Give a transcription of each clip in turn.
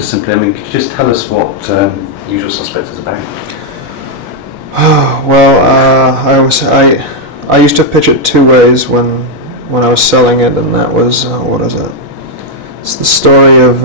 simply, I mean, could you just tell us what Usual Suspects is about? Well, I used to pitch it two ways when I was selling it, and that was what is it? It's the story of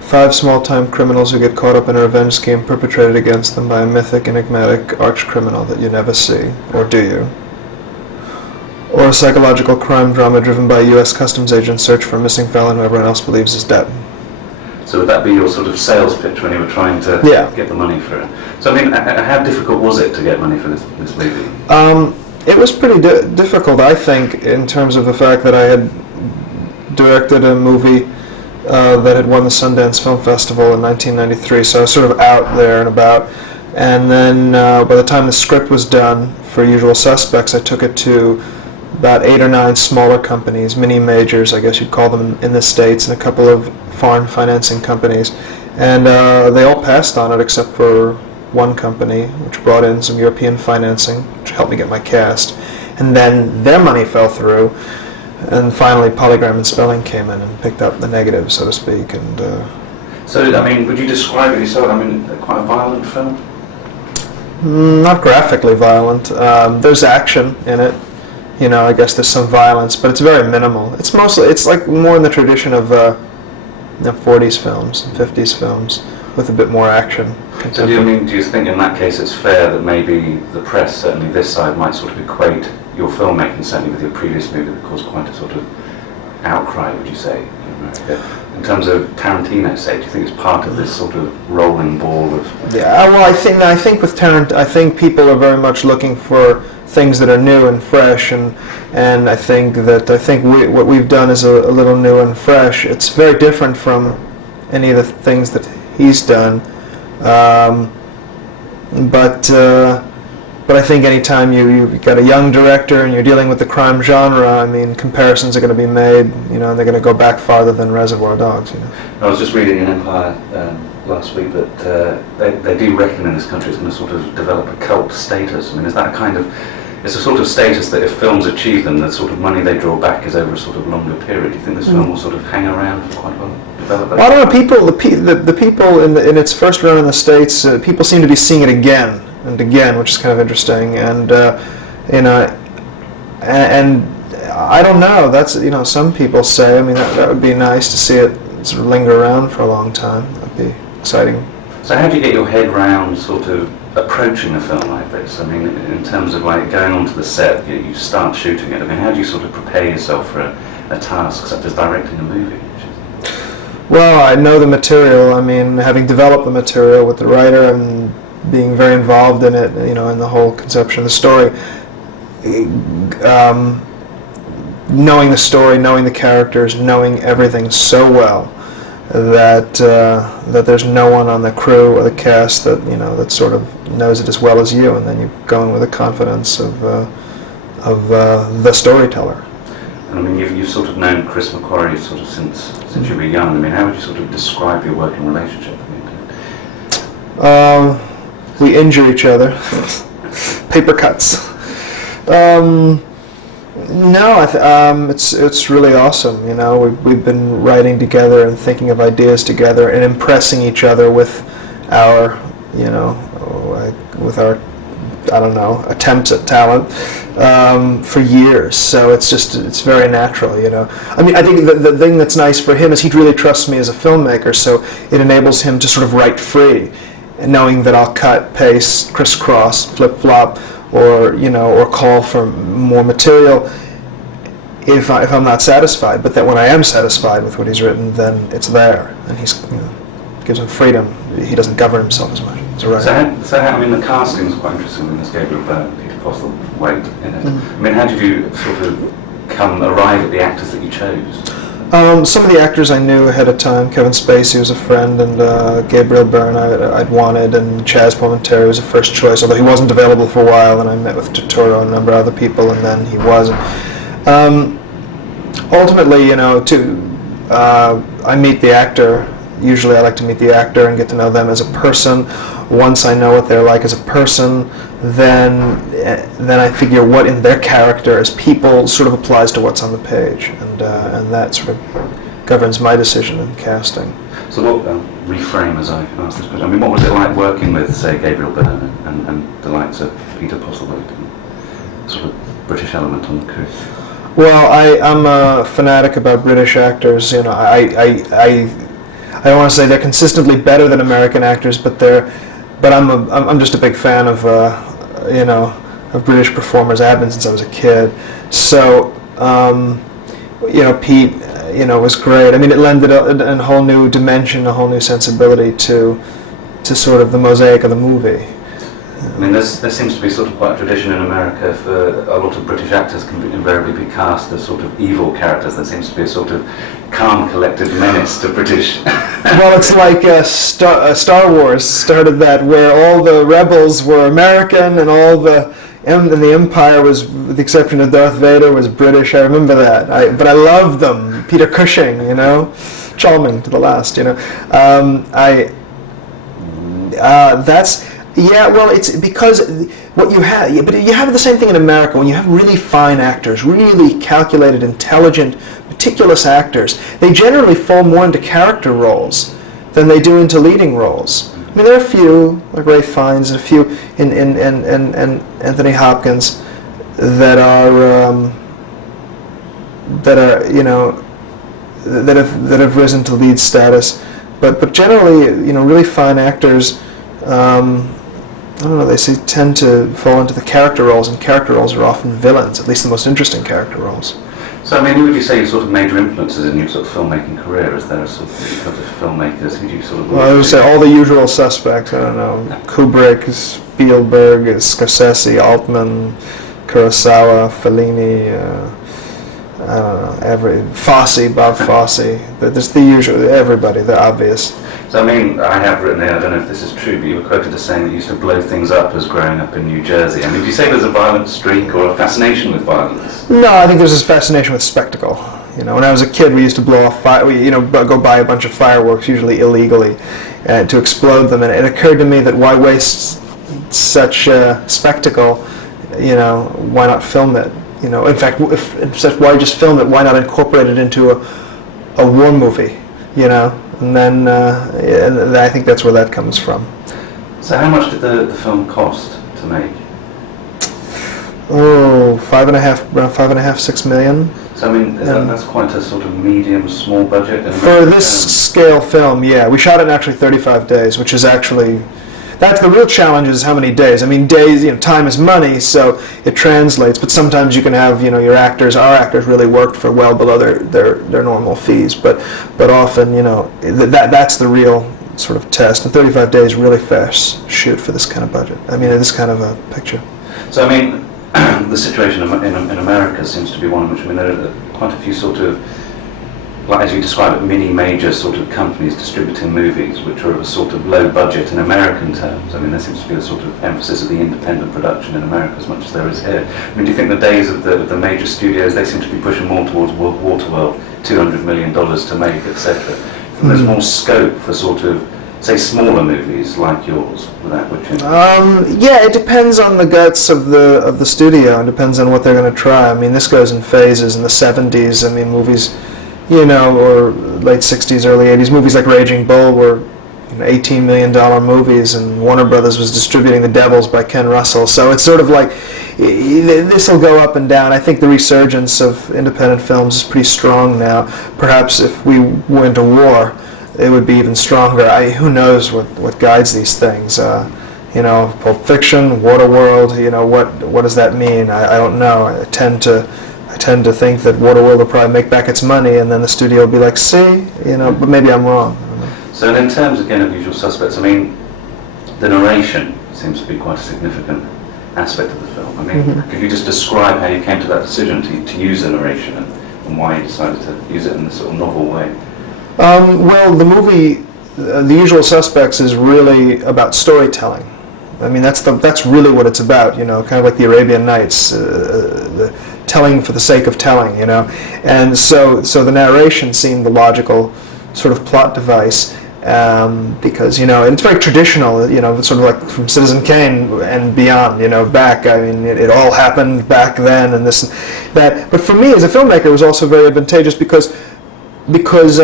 5 small-time criminals who get caught up in a revenge scheme perpetrated against them by a mythic, enigmatic arch-criminal that you never see, or do you? Or a psychological crime drama driven by a U.S. Customs agent's search for a missing felon who everyone else believes is dead. So would that be your sort of sales pitch when you were trying to get the money for it? So I mean, how difficult was it to get money for this movie? It was pretty difficult, I think, in terms of the fact that I had directed a movie that had won the Sundance Film Festival in 1993, so I was sort of out there and about. And then by the time the script was done for Usual Suspects, I took it to about 8 or 9 smaller companies, mini majors, I guess you'd call them in the States, and a couple of foreign financing companies. And they all passed on it except for one company, which brought in some European financing, which helped me get my cast. And then their money fell through. And finally, Polygram and Spelling came in and picked up the negative, so to speak. And so, I mean, would you describe it yourself? I mean, quite a violent film? Not graphically violent. There's action in it. You know, I guess there's some violence, but it's very minimal. It's like more in the tradition of 40s films, 50s films, with a bit more action. So do you think in that case it's fair that maybe the press, certainly this side, might sort of equate your filmmaking, certainly with your previous movie that caused quite a sort of outcry, would you say, in America? In terms of Tarantino's sake, do you think it's part of this sort of rolling ball of... Yeah, well, I think with Tarantino, I think people are very much looking for things that are new and fresh, and I think what we've done is a little new and fresh. It's very different from any of the things that he's done, but I think anytime you've got a young director and you're dealing with the crime genre, I mean, comparisons are going to be made, you know, and they're going to go back farther than Reservoir Dogs, you know. I was just reading in Empire last week that they do reckon in this country it's going to sort of develop a cult status. I mean, is that it's a sort of status that if films achieve them, the sort of money they draw back is over a sort of longer period. Do you think this film will sort of hang around for quite a while? Well, I don't know. The people in its first run in the States, people seem to be seeing it again and again, which is kind of interesting. And you know, and I don't know. That's, you know, some people say. I mean, that would be nice to see it sort of linger around for a long time. That'd be exciting. So how do you get your head round sort of approaching a film like this? I mean, in terms of like going onto the set, you start shooting it. I mean, how do you sort of prepare yourself for a task such as directing a movie? Well, I know the material. I mean, having developed the material with the writer and being very involved in it, you know, in the whole conception of the story, knowing the story, knowing the characters, knowing everything so well that there's no one on the crew or the cast that, you know, that sort of knows it as well as you, and then you go in with the confidence of the storyteller. And I mean, you've sort of known Chris McQuarrie sort of since you were young. I mean, how would you sort of describe your working relationship? We injure each other. Paper cuts. No, it's really awesome. You know, we've been writing together and thinking of ideas together and impressing each other with our, you know, I don't know, attempts at talent for years. So it's very natural, you know. I mean, I think the thing that's nice for him is he really trusts me as a filmmaker, so it enables him to sort of write free, and knowing that I'll cut, paste, crisscross, flip-flop, or, you know, or call for more material if I'm not satisfied. But that when I am satisfied with what he's written, then it's there, and he's, you know, gives him freedom. He doesn't govern himself as much. So I mean, the casting is quite interesting. I mean, there's Gabriel Byrne, Peter Postlethwaite in it. I mean, how did you sort of arrive at the actors that you chose? Some of the actors I knew ahead of time. Kevin Spacey was a friend, and Gabriel Byrne I'd wanted, and Chaz Palminteri was a first choice, although he wasn't available for a while, and I met with Turturro and a number of other people, and then he was. Ultimately, you know, I meet the actor. Usually I like to meet the actor and get to know them as a person. Once I know what they're like as a person, then I figure what in their character as people sort of applies to what's on the page, and that sort of governs my decision in casting. So what, reframe as I asked this question, I mean, what was it like working with, say, Gabriel Byrne and the likes of Peter Postlethwaite, and sort of British element on the crew? Well, I'm a fanatic about British actors. You know, I don't want to say they're consistently better than American actors, but I'm just a big fan of you know, of British performers. I have been since I was a kid. So you know, Pete, you know, was great. I mean, it lended a whole new dimension, a whole new sensibility to sort of the mosaic of the movie. I mean, there seems to be sort of quite a tradition in America for a lot of British actors can invariably be cast as sort of evil characters. There seems to be a sort of calm, collected menace to British. Well, it's like Star Wars started that, where all the rebels were American and and the Empire was, with the exception of Darth Vader, was British. I remember that. But I loved them. Peter Cushing, you know, charming to the last, you know. Yeah, well, it's because what you have, but you have the same thing in America. When you have really fine actors, really calculated, intelligent, meticulous actors, they generally fall more into character roles than they do into leading roles. I mean, there are a few, like Ray Fiennes, and a few in Anthony Hopkins that are you know, that have risen to lead status, but generally, you know, really fine actors. I don't know, they tend to fall into the character roles, and character roles are often villains, at least the most interesting character roles. So, I mean, who would you say your sort of major influences in your sort of filmmaking career? Is there a sort of filmmakers who do you sort of... Well, I would say all the usual suspects. I don't know, Kubrick, Spielberg, Scorsese, Altman, Kurosawa, Fellini, I don't know, Fosse, Bob Fosse. There's the usual, everybody, the obvious. So, I mean, I have written here, I don't know if this is true, but you were quoted as saying that you used to blow things up as growing up in New Jersey. I mean, do you say there's a violent streak or a fascination with violence? No, I think there's this fascination with spectacle. You know, when I was a kid, we used to blow off go buy a bunch of fireworks, usually illegally, to explode them. And it occurred to me that why waste such spectacle? You know, why not film it? You know, in fact, why just film it? Why not incorporate it into a war movie? You know. And then and I think that's where that comes from. So how much did the film cost to make? Oh, around 5.5, 6 million. So I mean, that's quite a sort of medium, small budget. For this scale film, yeah. We shot it in actually 35 days, which is actually... That's the real challenge, is how many days. I mean, days, you know, time is money, so it translates. But sometimes you can have, you know, our actors really worked for well below their normal fees. But often, you know, that's the real sort of test. And 35 days really fast shoot for this kind of budget. I mean, this kind of a picture. So I mean, the situation in America seems to be one in which, I mean, there are quite a few sort of, like as you describe it, mini major sort of companies distributing movies which are of a sort of low budget in American terms. I mean, there seems to be a sort of emphasis of the independent production in America as much as there is here. I mean, do you think the days of the major studios, they seem to be pushing more towards Waterworld, $200 million to make, etc. And there's more scope for sort of, say, smaller movies like yours, without which... Yeah, it depends on the guts of the studio. It depends on what they're going to try. I mean, this goes in phases. In the 70s, I mean, movies... You know, or late 60s, early 80s, movies like Raging Bull were, you know, $18 million movies, and Warner Brothers was distributing The Devils by Ken Russell. So it's sort of like, this will go up and down. I think the resurgence of independent films is pretty strong now. Perhaps if we went to war, it would be even stronger. Who knows what guides these things? You know, Pulp Fiction, Waterworld, you know, what does that mean? I don't know. I tend to think that Waterworld will probably make back its money, and then the studio will be like, see, you know, but maybe I'm wrong. I don't know. So in terms, again, of Usual Suspects, I mean, the narration seems to be quite a significant aspect of the film. I mean, could you just describe how you came to that decision to use the narration and why you decided to use it in this sort of novel way? Well, the movie, The Usual Suspects, is really about storytelling. I mean, that's really what it's about, you know, kind of like the Arabian Nights, the telling for the sake of telling, you know. And so the narration seemed the logical sort of plot device, because, you know, and it's very traditional, you know, it's sort of like from Citizen Kane and beyond, you know, back. I mean, it all happened back then and this and that. But for me as a filmmaker, it was also very advantageous because because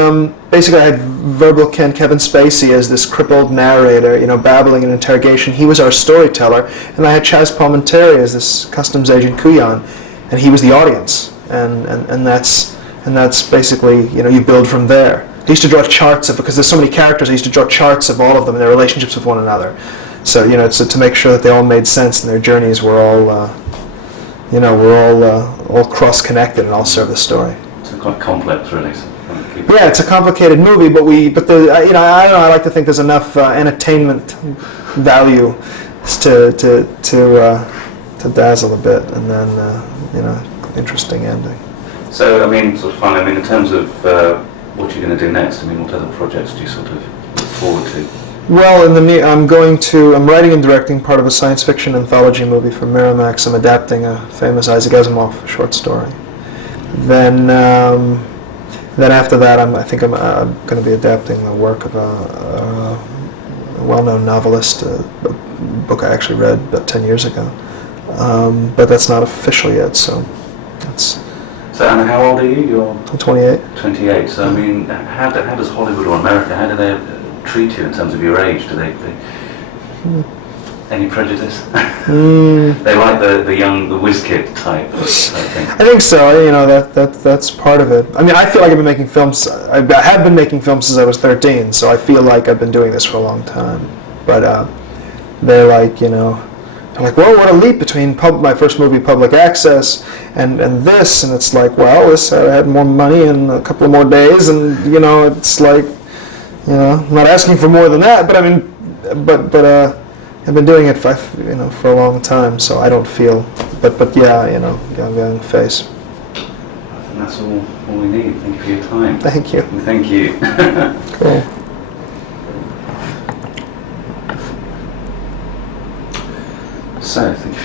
basically I had verbal Kevin Spacey as this crippled narrator, babbling in interrogation. He was our storyteller, and I had Chaz Palminteri as this customs agent Kuyan, and he was the audience, and that's basically you build from there. I used to draw charts because there's so many characters. I used to draw charts of all of them and their relationships with one another. So it's to make sure that they all made sense and their journeys were all all cross-connected and all serve the story. So quite complex, really. So yeah, it's a complicated movie, but I don't know. I like to think there's enough entertainment value to dazzle a bit, and then interesting ending. So sort of finally, in terms of what you're going to do next, what other projects do you sort of look forward to? Well, I'm writing and directing part of a science fiction anthology movie for Miramax. I'm adapting a famous Isaac Asimov short story. Then after that, I think I'm going to be adapting the work of a well-known novelist, a book I actually read about 10 years ago. But that's not official yet, so that's... So, and how old are you? I'm 28. 28. So, how does Hollywood or America, how do they treat you in terms of your age? Do they any prejudice? They like the young, the whiz kid type thing. I think so. That's part of it. I feel like I've been making films. I have been making films since I was 13, so I feel like I've been doing this for a long time. But they're like, well, what a leap between my first movie, Public Access, and this, and it's like, well, this I had more money and a couple of more days, and it's like, I'm not asking for more than that, but I've been doing it for a long time, so I don't feel, but yeah, young face. I think that's all we need. Thank you for your time. Thank you. And thank you. Cool. So, thank you.